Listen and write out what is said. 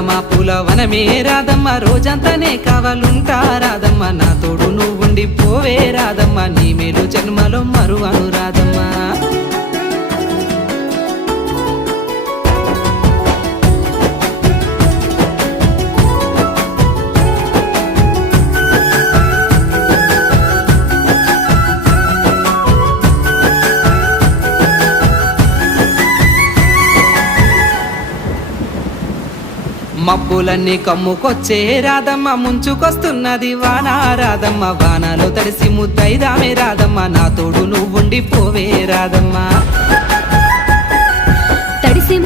మా పూల వనమే రాదమ్మ రోజంతానే కావాలుంటా రాదమ్మ నా తోడు నువ్వుండి పోవే రాదమ్మ నీ మేలు జన్మలో మరువను రాదమ్మ మబ్బులన్నీ కమ్ముకొచ్చే రాదమ్మ ముంచుకొస్తున్నది వాన రాదమ్మ వానలో తడిసి ముద్దైదామే రాదమ్మ నా తోడు నువ్వుండి పోవే రాదమ్మ